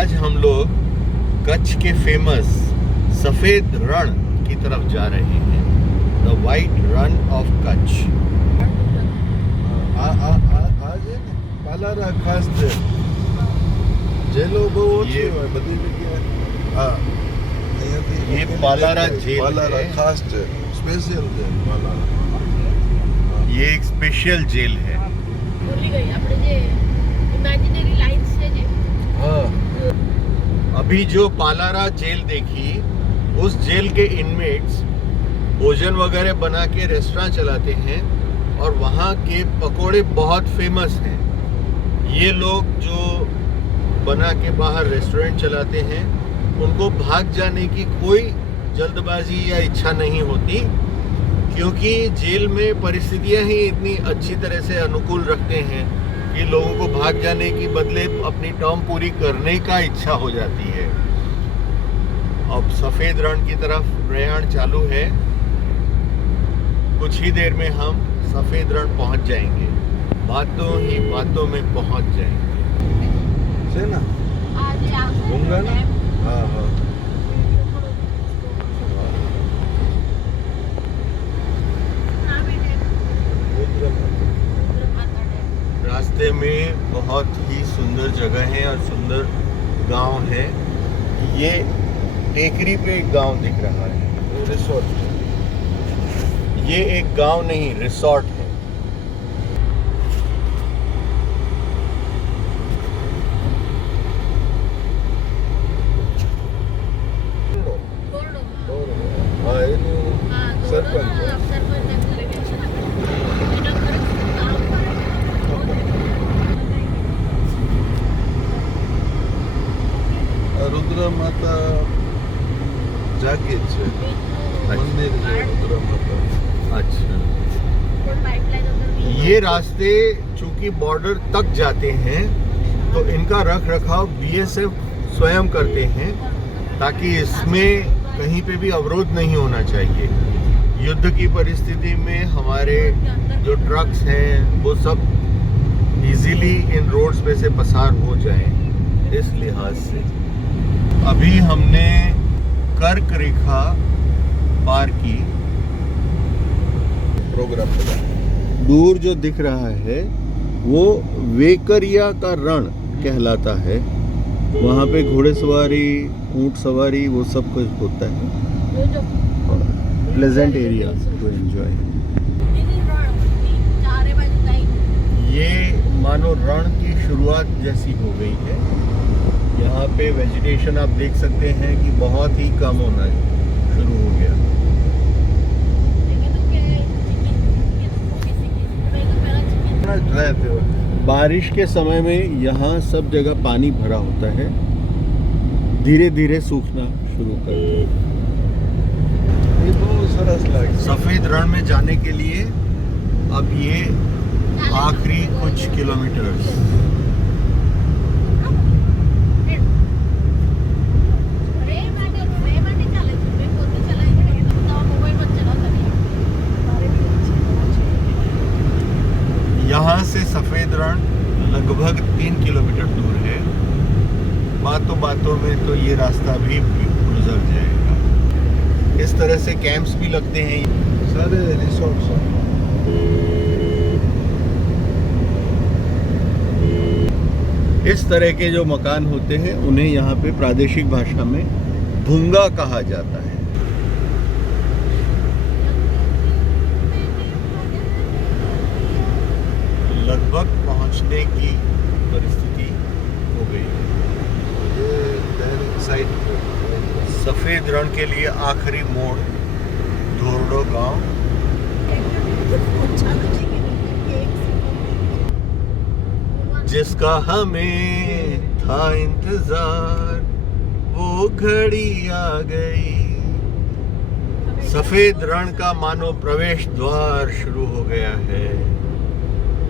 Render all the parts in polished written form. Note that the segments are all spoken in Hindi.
आज हम लोग कच्छ के फेमस सफेद रण की तरफ जा रहे हैं, the white run of Kutch. आज પાલારા ખાસ છે, જેલો બહુ ઓછી હોય બધી જગ્યાએ. હા, અહીંયાથી ये पालारा जेल પાલારા है। ખાસ છે, સ્પેશિયલ છે પાલારા. ये एक स्पेशल जेल है। ભૂલી ગઈ આપણે જે ઇમેજિનરી લાઇન્સ છે જે હા, अभी जो पालारा जेल देखी, उस जेल के इनमेट्स भोजन वगैरह बना के रेस्टोरेंट चलाते हैं और वहाँ के पकोड़े बहुत फेमस हैं। ये लोग जो बना के बाहर रेस्टोरेंट चलाते हैं, उनको भाग जाने की कोई जल्दबाजी या इच्छा नहीं होती, क्योंकि जेल में परिस्थितियां ही इतनी अच्छी तरह से अनुकूल रखते हैं कि लोगों को भाग जाने की बदले अपनी टर्म पूरी करने का इच्छा हो जाती है। अब सफ़ेद रण की तरफ प्रयाण चालू है। कुछ ही देर में हम सफ़ेद रण पहुंच जाएंगे, बातों ही बातों में पहुंच जाएंगे। છે ને? આજે આવશે ડુંગર ને? ડેમ. હા હા. હા બેટા રુદ્રમાતા. रास्ते में बहुत ही सुंदर जगह है और सुंदर गांव है। ये टेकरी पे एक गांव दिख रहा है। રિસોર્ટ છે. ये एक गांव नहीं, रिसोर्ट है। દોરડો. હા, એનું હા સરપંચ છે. સરપંચ ઘરે ગયા છે ને એના ઘરે કામ કરે રુદ્રમાતા જાગીર છે, મંદિર છે રુદ્રમાતા. अच्छा, કોઈ પાઇપલાઇન અંદર બી ये रास्ते चूंकि बॉर्डर तक जाते हैं, तो इनका रख रखाव बीएसएफ स्वयं करते हैं, ताकि इसमें कहीं पे भी अवरोध नहीं होना चाहिए। युद्ध की परिस्थिति में हमारे जो ट्रक्स हैं वो सब इजीली इन रोड्स पे से पसार हो जाएं, इस लिहाज से। अभी हमने कर्क रेखा पार की। પ્રોગ્રામ બધા दूर जो दिख रहा है वो वेकरिया का रण कहलाता है। वहाँ पे घोड़ेसवारी, ऊंट सवारी, वो सब कुछ होता है। જોજો प्लेजेंट एरिया टू एंजॉय। એની રણ ચારે બાજુ કઈ ये मानो रण की शुरुआत जैसी हो गई है। यहाँ पे वेजिटेशन आप देख सकते हैं कि बहुत ही कम होना शुरू हो गया। કીધું કે ચીકી મેં તો પહેલા ચીકી જ રહે તેઓ. बारिश के समय में यहाँ सब जगह पानी भरा होता है, धीरे धीरे सूखना शुरू करता है। એ બહુ સરસ લાગે. सफ़ेद रण में जाने के लिए अब ये आखिरी कुछ किलोमीटर રે માટે ચાલે છે મેં પોતે ચલાવી છે એ તો મોબાઈલ પર ચલાવતા નહીં મારે બી यहाँ से सफ़ेद रण लगभग 3 किलोमीटर दूर है। बातों बातों में तो ये रास्ता भी गुजर जाएगा। इस तरह से कैंप्स भी लगते हैं। સારે રિસોર્ટ છે. इस तरह के जो मकान होते हैं उन्हें यहाँ पे प्रादेशिक भाषा में भूंगा कहा जाता है। लगभग पहुँचने की परिस्थिति हो गई है। એ ડાયરેક્ટ સાઈડ પર. सफ़ेद रण के लिए आखिरी मोड़ धोरडो गांव। जिसका हमें था इंतजार, वो घड़ी आ गई। सफ़ेद रण का मानो प्रवेश द्वार शुरू हो गया है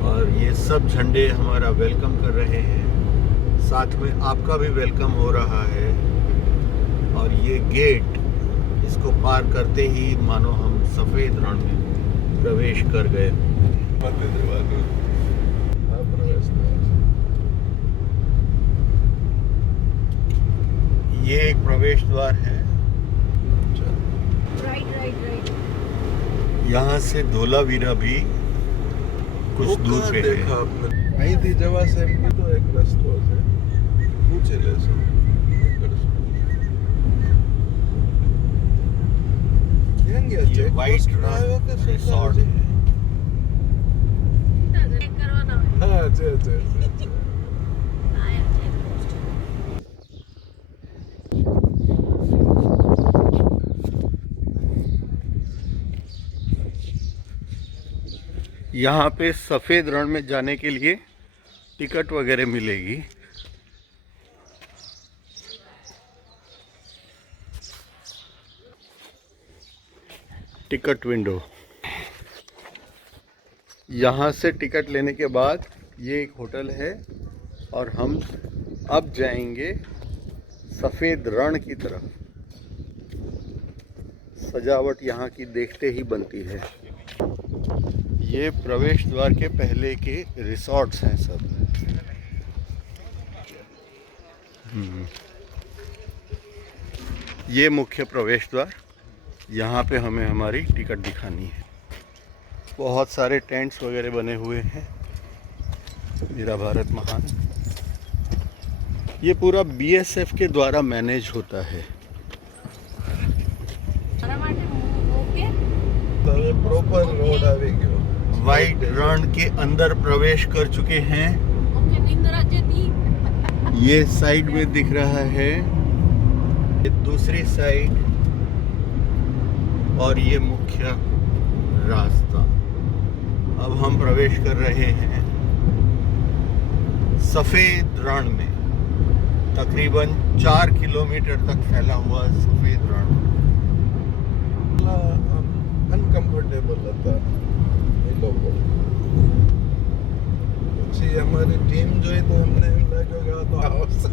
और ये सब झंडे हमारा वेलकम कर रहे हैं। साथ में आपका भी वेलकम हो रहा है। और ये गेट, इसको पार करते ही मानो हम सफ़ेद रण में प्रवेश कर गए। મત દેવાનું. આ પ્રવેશ થાય છે. ये एक प्रवेश द्वार है। Right right right. यहाँ से धोलावीरा भी कुछ दूर पे है। અહીંથી જવા છે એમ કીધું એક રસ્તો છે પૂછી લેશું ક્યાં ગયા ये ચેક वाइट પોસ્ટ આવ્યો કે रिसोर्ट है। चेक करवाना है। હા છે आया चेक पोस्ट। यहाँ पे सफ़ेद रण में जाने के लिए टिकट वगैरह मिलेगी। Ticket window. यहाँ से टिकट लेने के बाद ये एक होटल है और हम अब जाएंगे सफ़ेद रण की तरफ। सजावट यहाँ की देखते ही बनती है। ये प्रवेश द्वार के पहले के रिसोर्ट्स हैं सब। ये मुख्य प्रवेश द्वार, यहाँ पे हमें हमारी टिकट दिखानी है। बहुत सारे टेंट्स वगैरह बने हुए हैं। मेरा भारत महान। ये पूरा बीएसएफ के द्वारा मैनेज होता है। મારા માટે ઓકે। તો હવે પ્રોપર રોડ આવી ગયો वाइट रण के अंदर प्रवेश कर चुके हैं। ઓકે નિંદ્રા જતી। ये साइड में दिख रहा है, ये दूसरी साइड, और ये मुख्य रास्ता। अब हम प्रवेश कर रहे हैं सफ़ेद रण में। तकरीबन 4 किलोमीटर तक फैला हुआ सफ़ेद रण। અનકમ્ફર્ટેબલ હતા એ લોકો પછી અમારી ટીમ જોઈ તો અમને એમ લાગ્યો કે આ તો આવશે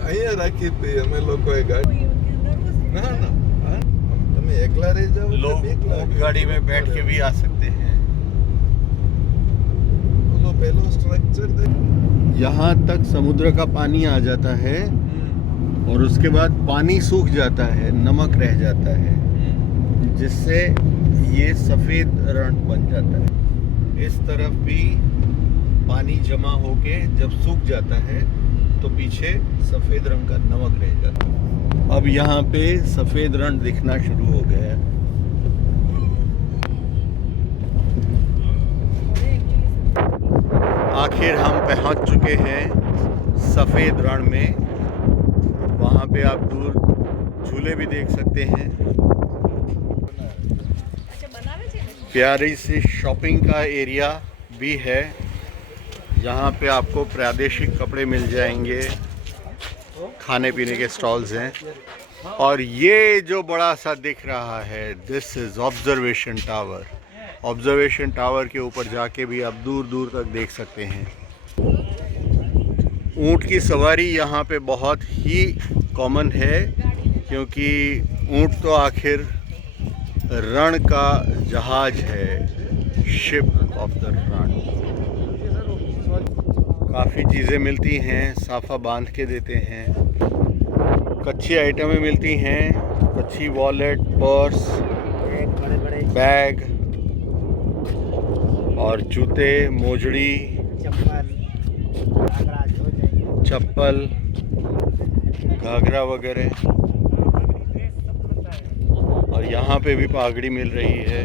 અહીંયા રાખી હતી અમે લોકોએ ગાડી ના ના તમે એકલા રહી જાઓ એટલે लोग બીક લાગે. गाड़ी में बैठ के भी आ सकते हैं। ઓલો પહેલો સ્ટ્રક્ચર यहाँ तक समुद्र का पानी आ जाता है और उसके बाद पानी सूख जाता है, नमक रह जाता है, जिससे ये सफ़ेद रण बन जाता है। इस तरफ भी पानी जमा होके जब सूख जाता है तो पीछे सफ़ेद रंग का नमक रह जाता है। अब यहाँ पे सफ़ेद रण दिखना शुरू हो गया है। आखिर हम पहुँच चुके हैं सफ़ेद रण में। वहाँ पे आप दूर झूले भी देख सकते हैं। अच्छा बनावे છે ને। प्यारी सी शॉपिंग का एरिया भी है। यहाँ पे आपको प्रादेशिक कपड़े मिल जाएंगे, खाने पीने के स्टॉल्स हैं। और ये जो बड़ा सा दिख रहा है, this is observation tower. Observation tower के ऊपर जाके भी आप दूर दूर तक देख सकते हैं। ऊँट की सवारी यहाँ पे बहुत ही कॉमन है, क्योंकि ऊँट तो आखिर रण का जहाज है, शिप ऑफ द रण। काफ़ी चीज़ें मिलती हैं, साफा बांध के देते हैं। कच्ची आइटमें मिलती हैं, कच्ची वॉलेट, पर्स, बैग और जूते, मोजड़ी, चप्पल, घाघरा वगैरह। और यहाँ पे भी पगड़ी मिल रही है।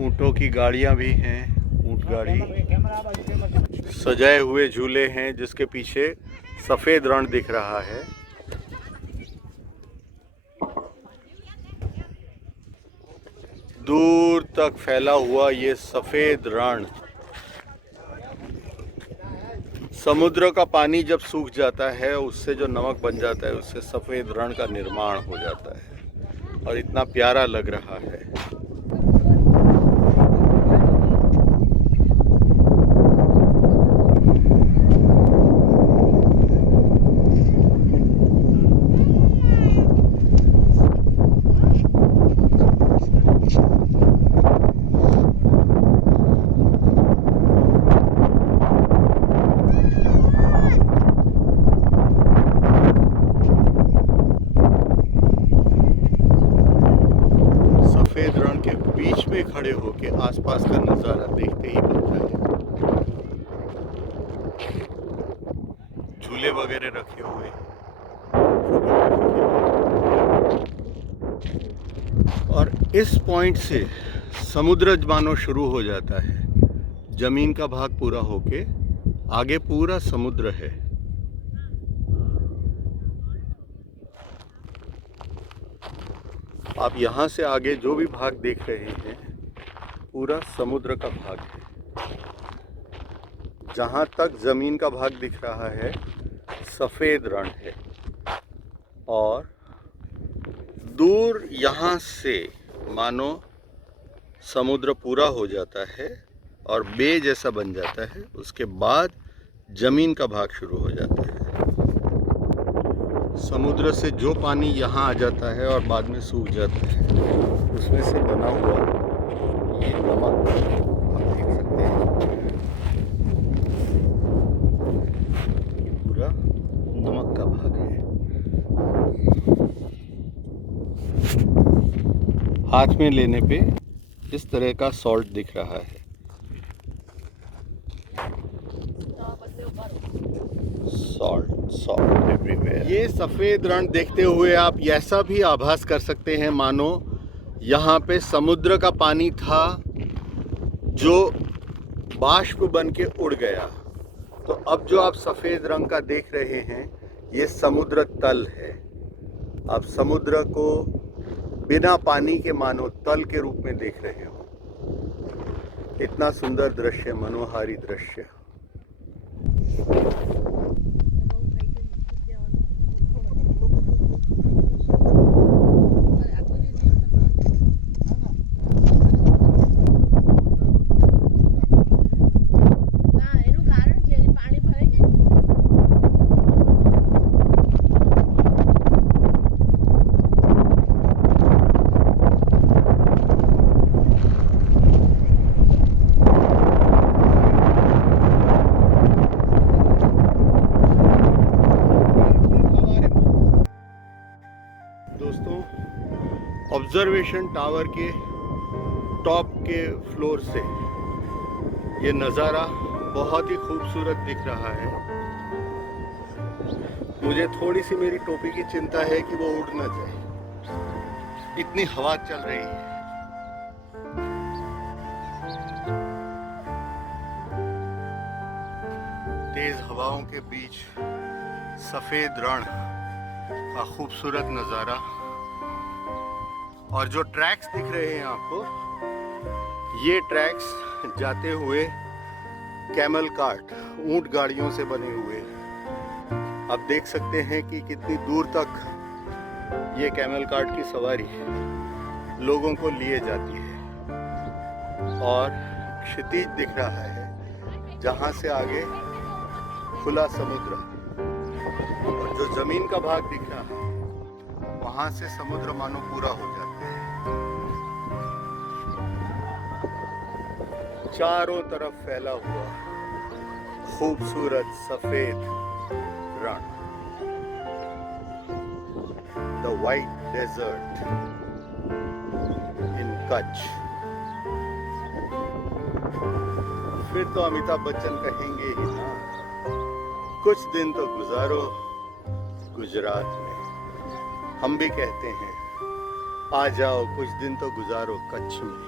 ऊँटों की गाड़ियाँ भी हैं, ऊँट गाड़ी। सजाए हुए झूले हैं जिसके पीछे सफ़ेद रण दिख रहा है। दूर तक फैला हुआ ये सफ़ेद रण। समुद्र का पानी जब सूख जाता है, उससे जो नमक बन जाता है, उससे सफ़ेद रण का निर्माण हो जाता है और इतना प्यारा लग रहा है। आसपास का नज़ारा देखते ही बनता है। झूले वगैरह रखे हुए हैं और इस पॉइंट से समुद्र मानो शुरू हो जाता है। जमीन का भाग पूरा होके आगे पूरा समुद्र है। आप यहाँ से आगे जो भी भाग देख रहे हैं पूरा समुद्र का भाग है। जहाँ तक जमीन का भाग दिख रहा है सफ़ेद रण है और दूर यहाँ से मानो समुद्र पूरा हो जाता है और बे जैसा बन जाता है। उसके बाद जमीन का भाग शुरू हो जाता है। समुद्र से जो पानी यहाँ आ जाता है और बाद में सूख जाता है उसमें से बना हुआ ये नमक आप देख सकते हैं। ये पूरा नमक का भाग है। हाथ में लेने पे इस तरह का सॉल्ट दिख रहा है। Salt everywhere. ये सफ़ेद रण देखते हुए आप ऐसा भी आभास कर सकते हैं मानो यहाँ पे समुद्र का पानी था जो बाष्प बन के उड़ गया। तो अब जो आप सफ़ेद रंग का देख रहे हैं ये समुद्र तल है। आप समुद्र को बिना पानी के मानो तल के रूप में देख रहे हो। इतना सुंदर दृश्य, मनोहारी दृश्य। दोस्तों, ऑब्जर्वेशन टावर के टॉप के फ्लोर से ये नज़ारा बहुत ही खूबसूरत दिख रहा है। मुझे थोड़ी सी मेरी टोपी की चिंता है कि वो उड़ ना जाए, इतनी हवा चल रही है। तेज हवाओं के बीच सफ़ेद रण का खूबसूरत नज़ारा। और जो ट्रैक्स दिख रहे हैं आपको, ये ट्रैक्स जाते हुए कैमल कार्ट, ऊंट गाड़ियों से बने हुए। आप देख सकते हैं कि कितनी दूर तक ये कैमल कार्ट की सवारी लोगों को लिए जाती है। और क्षितिज दिख रहा है जहाँ से आगे खुला समुद्र, और जो जमीन का भाग दिख रहा है वहां से समुद्र मानो पूरा हो जाता है। चारों तरफ फैला हुआ खूबसूरत सफेद Rann, the white desert in Kutch. फिर तो अमिताभ बच्चन कहेंगे ही ना, कुछ दिन तो गुजारो गुजरात में। हम भी कहते हैं आ जाओ कुछ दिन तो गुजारो कच्छ में।